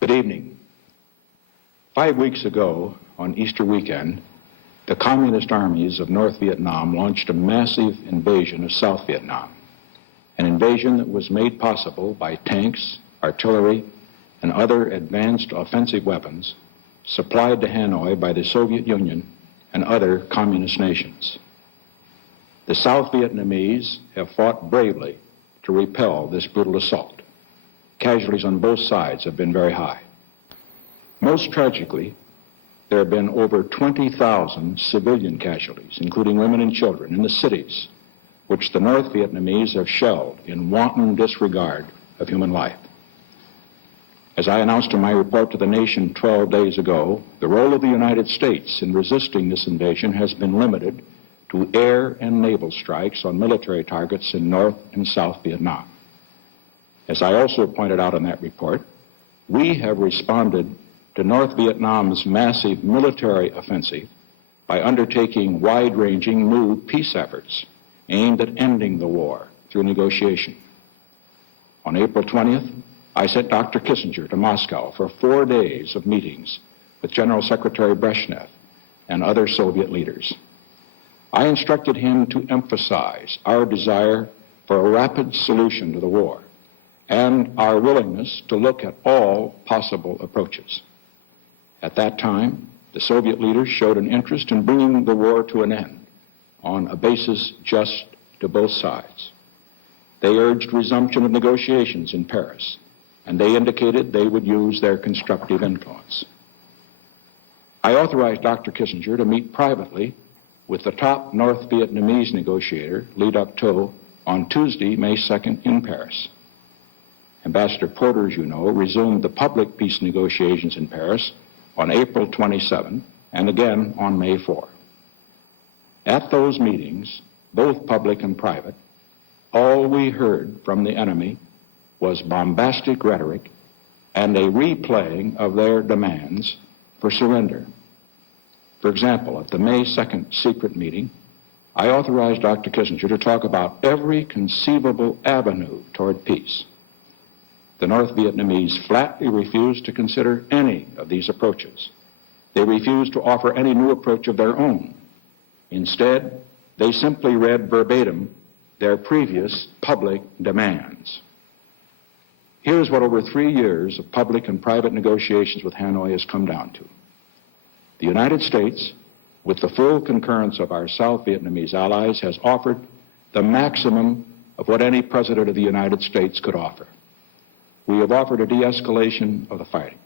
Good evening. 5 weeks ago, on Easter weekend, the communist armies of North Vietnam launched a massive invasion of South Vietnam, an invasion that was made possible by tanks, artillery, and other advanced offensive weapons supplied to Hanoi by the Soviet Union and other communist nations. The South Vietnamese have fought bravely to repel this brutal assault. Casualties on both sides have been very high. Most tragically, there have been over 20,000 civilian casualties, including women and children, in the cities, which the North Vietnamese have shelled in wanton disregard of human life. As I announced in my report to the nation 12 days ago, the role of the United States in resisting this invasion has been limited to air and naval strikes on military targets in North and South Vietnam. As I also pointed out in that report, we have responded to North Vietnam's massive military offensive by undertaking wide-ranging new peace efforts aimed at ending the war through negotiation. On April 20th, I sent Dr. Kissinger to Moscow for 4 days of meetings with General Secretary Brezhnev and other Soviet leaders. I instructed him to emphasize our desire for a rapid solution to the war and our willingness to look at all possible approaches. At that time, the Soviet leaders showed an interest in bringing the war to an end on a basis just to both sides. They urged resumption of negotiations in Paris, and they indicated they would use their constructive influence. I authorized Dr. Kissinger to meet privately with the top North Vietnamese negotiator, Lee Duc Tho, on Tuesday, May 2nd in Paris. Ambassador Porter, as you know, resumed the public peace negotiations in Paris on April 27 and again on May 4. At those meetings, both public and private, all we heard from the enemy was bombastic rhetoric and a replaying of their demands for surrender. For example, at the May 2nd secret meeting, I authorized Dr. Kissinger to talk about every conceivable avenue toward peace. The North Vietnamese flatly refused to consider any of these approaches. They refused to offer any new approach of their own. Instead, they simply read verbatim their previous public demands. Here's what over 3 years of public and private negotiations with Hanoi has come down to. The United States, with the full concurrence of our South Vietnamese allies, has offered the maximum of what any president of the United States could offer. We have offered a de-escalation of the fighting.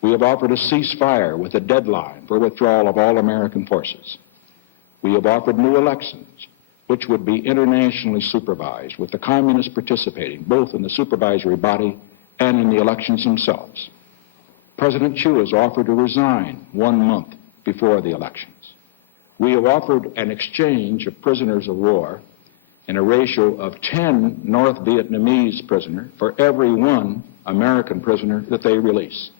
We have offered a ceasefire with a deadline for withdrawal of all American forces. We have offered new elections, which would be internationally supervised, with the communists participating both in the supervisory body and in the elections themselves. President Chu has offered to resign 1 month before the elections. We have offered an exchange of prisoners of war in a ratio of 10 North Vietnamese prisoners for every 1 American prisoner that they release.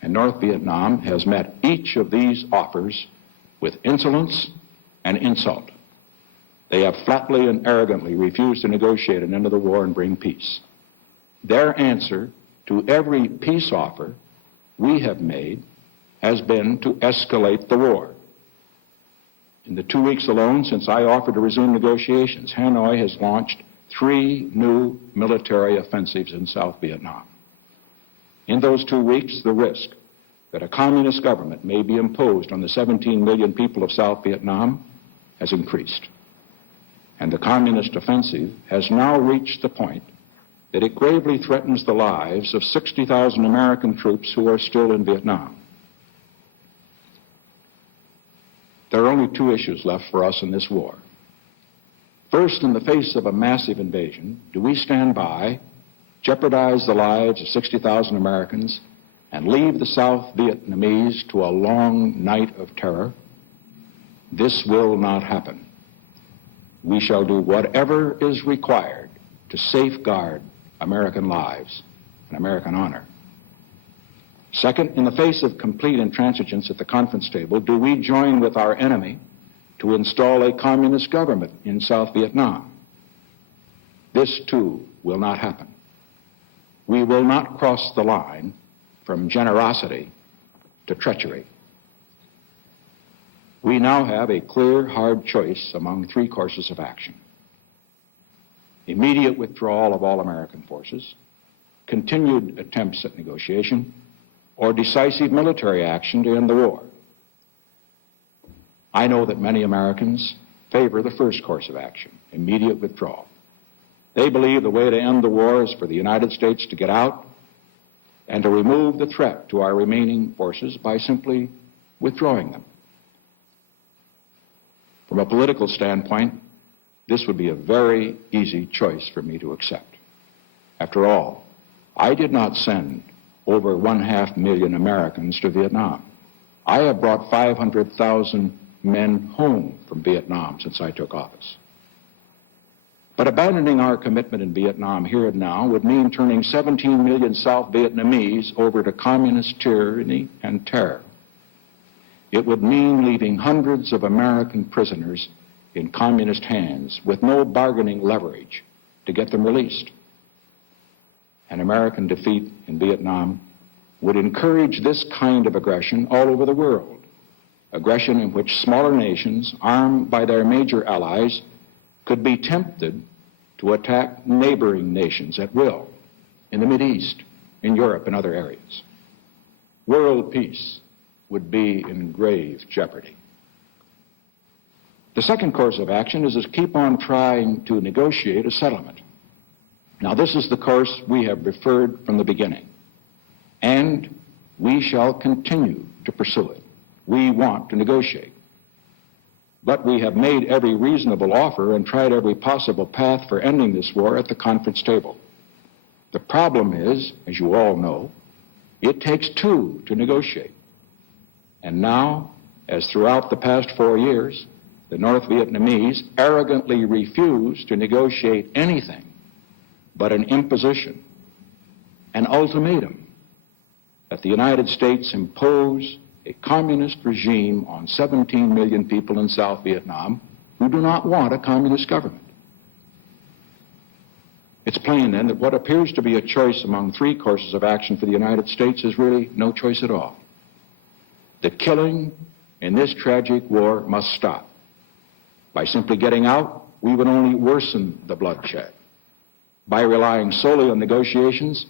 And North Vietnam has met each of these offers with insolence and insult. They have flatly and arrogantly refused to negotiate an end to the war and bring peace. Their answer to every peace offer we have made has been to escalate the war. In the 2 weeks alone since I offered to resume negotiations, Hanoi has launched 3 new military offensives in South Vietnam. In those 2 weeks, the risk that a communist government may be imposed on the 17 million people of South Vietnam has increased. And the communist offensive has now reached the point that it gravely threatens the lives of 60,000 American troops who are still in Vietnam. There are only 2 issues left for us in this war. First, in the face of a massive invasion, do we stand by, jeopardize the lives of 60,000 Americans, and leave the South Vietnamese to a long night of terror? This will not happen. We shall do whatever is required to safeguard American lives and American honor. Second, in the face of complete intransigence at the conference table, do we join with our enemy to install a communist government in South Vietnam? This, too, will not happen. We will not cross the line from generosity to treachery. We now have a clear, hard choice among three courses of action: immediate withdrawal of all American forces, continued attempts at negotiation, or decisive military action to end the war. I know that many Americans favor the first course of action, immediate withdrawal. They believe the way to end the war is for the United States to get out and to remove the threat to our remaining forces by simply withdrawing them. From a political standpoint, this would be a very easy choice for me to accept. After all, I did not send over 500,000 Americans to Vietnam. I have brought 500,000 men home from Vietnam since I took office. But abandoning our commitment in Vietnam here and now would mean turning 17 million South Vietnamese over to communist tyranny and terror. It would mean leaving hundreds of American prisoners in communist hands with no bargaining leverage to get them released. An American defeat in Vietnam would encourage this kind of aggression all over the world, aggression in which smaller nations, armed by their major allies, could be tempted to attack neighboring nations at will in the Mideast, in Europe, and other areas. World peace would be in grave jeopardy. The second course of action is to keep on trying to negotiate a settlement. Now, this is the course we have preferred from the beginning, and we shall continue to pursue it. We want to negotiate. But we have made every reasonable offer and tried every possible path for ending this war at the conference table. The problem is, as you all know, it takes two to negotiate. And now, as throughout the past 4 years, the North Vietnamese arrogantly refuse to negotiate anything but an imposition, an ultimatum, that the United States impose a communist regime on 17 million people in South Vietnam who do not want a communist government. It's plain, then, that what appears to be a choice among three courses of action for the United States is really no choice at all. The killing in this tragic war must stop. By simply getting out, we would only worsen the bloodshed. By relying solely on negotiations,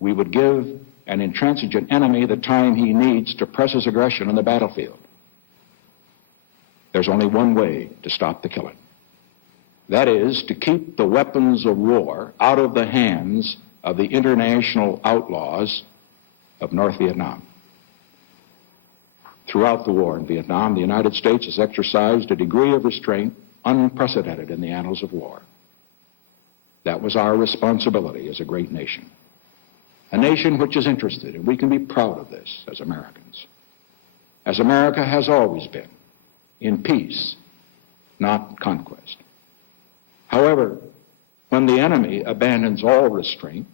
we would give an intransigent enemy the time he needs to press his aggression on the battlefield. There's only one way to stop the killing. That is, to keep the weapons of war out of the hands of the international outlaws of North Vietnam. Throughout the war in Vietnam, the United States has exercised a degree of restraint unprecedented in the annals of war. That was our responsibility as a great nation. A nation which is interested, and we can be proud of this as Americans, as America has always been, in peace, not conquest. However, when the enemy abandons all restraint,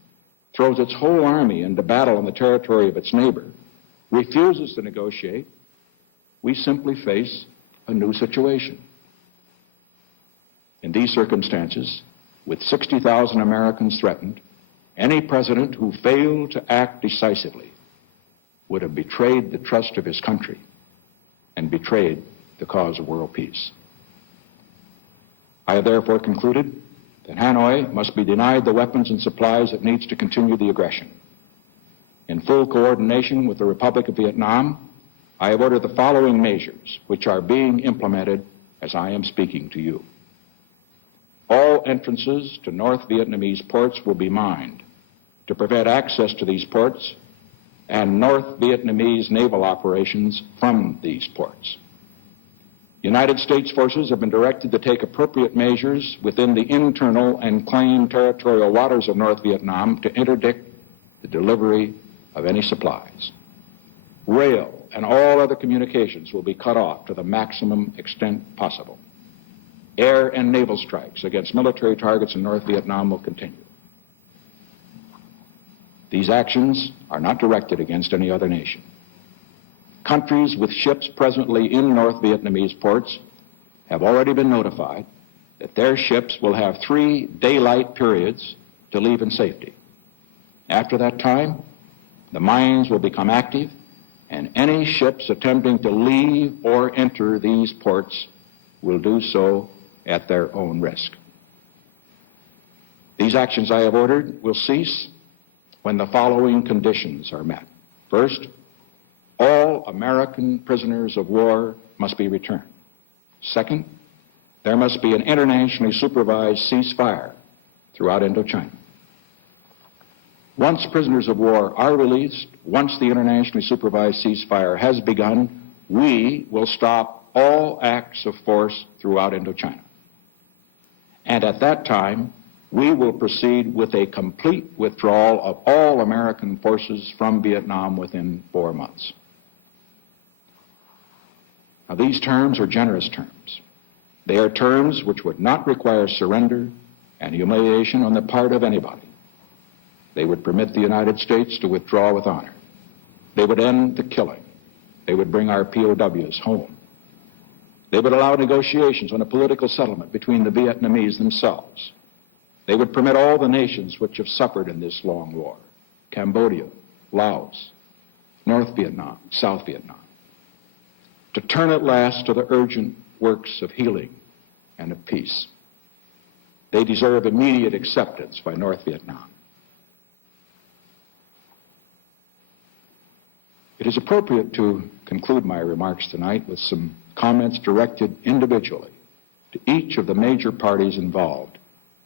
throws its whole army into battle on the territory of its neighbor, refuses to negotiate, we simply face a new situation. In these circumstances, with 60,000 Americans threatened, any president who failed to act decisively would have betrayed the trust of his country and betrayed the cause of world peace. I have therefore concluded that Hanoi must be denied the weapons and supplies it needs to continue the aggression. In full coordination with the Republic of Vietnam, I have ordered the following measures, which are being implemented as I am speaking to you. All entrances to North Vietnamese ports will be mined to prevent access to these ports and North Vietnamese naval operations from these ports. United States forces have been directed to take appropriate measures within the internal and claimed territorial waters of North Vietnam to interdict the delivery of any supplies. Rail and all other communications will be cut off to the maximum extent possible. Air and naval strikes against military targets in North Vietnam will continue. These actions are not directed against any other nation. Countries with ships presently in North Vietnamese ports have already been notified that their ships will have 3 daylight periods to leave in safety. After that time, the mines will become active, and any ships attempting to leave or enter these ports will do so at their own risk. These actions I have ordered will cease when the following conditions are met. First, all American prisoners of war must be returned. Second, there must be an internationally supervised ceasefire throughout Indochina. Once prisoners of war are released, once the internationally supervised ceasefire has begun, we will stop all acts of force throughout Indochina. And at that time, we will proceed with a complete withdrawal of all American forces from Vietnam within 4 months. Now, these terms are generous terms. They are terms which would not require surrender and humiliation on the part of anybody. They would permit the United States to withdraw with honor. They would end the killing. They would bring our POWs home. They would allow negotiations on a political settlement between the Vietnamese themselves. They would permit all the nations which have suffered in this long war, Cambodia, Laos, North Vietnam, South Vietnam, to turn at last to the urgent works of healing and of peace. They deserve immediate acceptance by North Vietnam. It is appropriate to conclude my remarks tonight with some comments directed individually to each of the major parties involved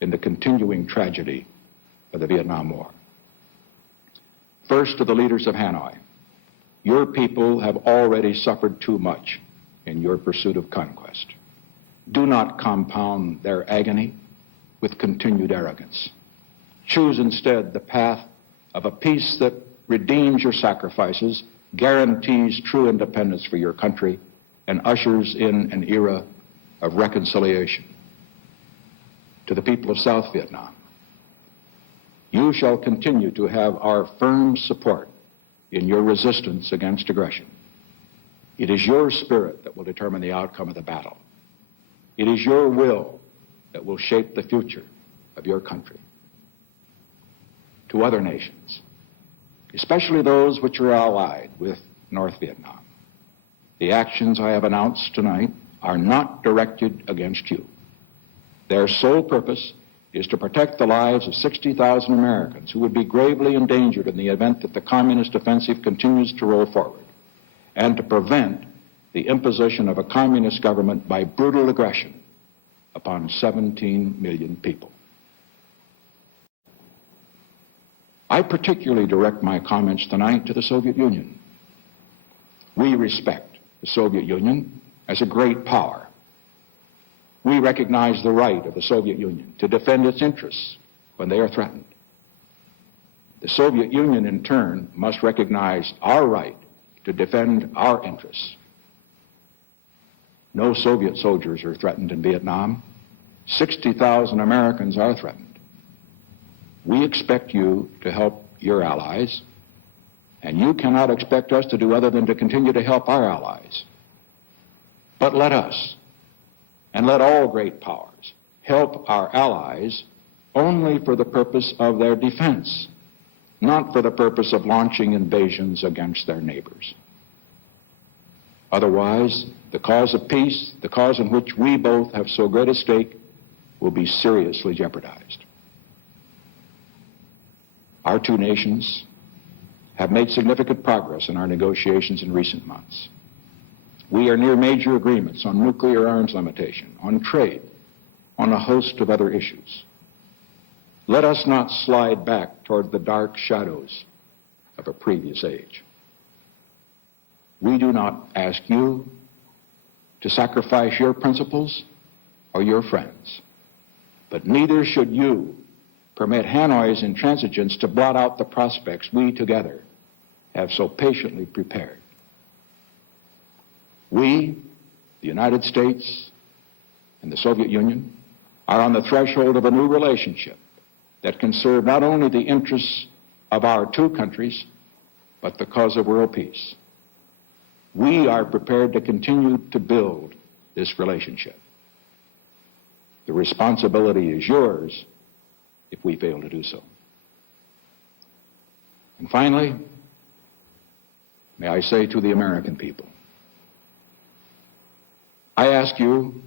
in the continuing tragedy of the Vietnam War. First, to the leaders of Hanoi. Your people have already suffered too much in your pursuit of conquest. Do not compound their agony with continued arrogance. Choose instead the path of a peace that redeems your sacrifices, guarantees true independence for your country, and ushers in an era of reconciliation. To the people of South Vietnam, you shall continue to have our firm support in your resistance against aggression. It is your spirit that will determine the outcome of the battle. It is your will that will shape the future of your country. To other nations, especially those which are allied with North Vietnam, the actions I have announced tonight are not directed against you. Their sole purpose is to protect the lives of 60,000 Americans who would be gravely endangered in the event that the communist offensive continues to roll forward, and to prevent the imposition of a communist government by brutal aggression upon 17 million people. I particularly direct my comments tonight to the Soviet Union. We respect the Soviet Union as a great power. We recognize the right of the Soviet Union to defend its interests when they are threatened. The Soviet Union, in turn, must recognize our right to defend our interests. No Soviet soldiers are threatened in Vietnam. 60,000 Americans are threatened. We expect you to help your allies, and you cannot expect us to do other than to continue to help our allies. But let us, and let all great powers, help our allies only for the purpose of their defense, not for the purpose of launching invasions against their neighbors. Otherwise, the cause of peace, the cause in which we both have so great a stake, will be seriously jeopardized. Our two nations have made significant progress in our negotiations in recent months. We are near major agreements on nuclear arms limitation, on trade, on a host of other issues. Let us not slide back toward the dark shadows of a previous age. We do not ask you to sacrifice your principles or your friends, but neither should you permit Hanoi's intransigence to blot out the prospects we together have so patiently prepared. We, the United States and the Soviet Union, are on the threshold of a new relationship that can serve not only the interests of our two countries, but the cause of world peace. We are prepared to continue to build this relationship. The responsibility is yours if we fail to do so. And finally, may I say to the American people, I ask you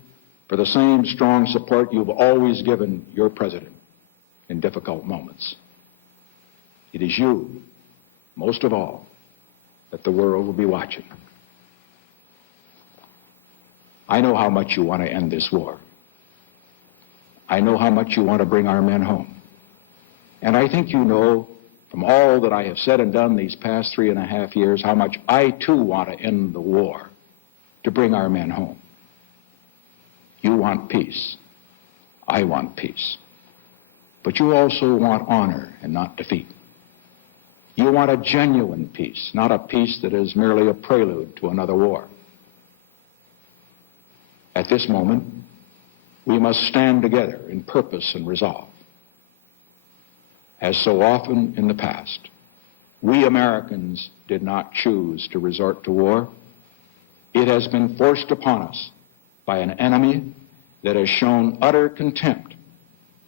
for the same strong support you've always given your president in difficult moments. It is you, most of all, that the world will be watching. I know how much you want to end this war. I know how much you want to bring our men home. And I think you know from all that I have said and done these past 3.5 years how much I too want to end the war to bring our men home. You want peace. I want peace. But you also want honor and not defeat. You want a genuine peace, not a peace that is merely a prelude to another war. At this moment, we must stand together in purpose and resolve. As so often in the past, we Americans did not choose to resort to war. It has been forced upon us by an enemy that has shown utter contempt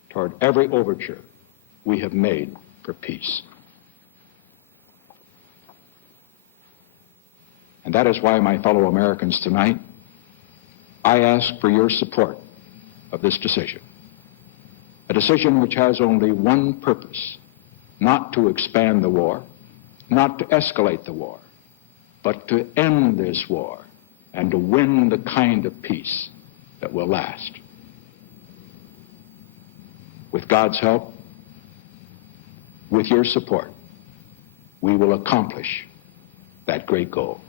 toward every overture we have made for peace. And that is why, my fellow Americans, tonight, I ask for your support of this decision. A decision which has only one purpose: not to expand the war, not to escalate the war, but to end this war and to win the kind of peace that will last. With God's help, with your support, we will accomplish that great goal.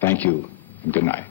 Thank you and good night.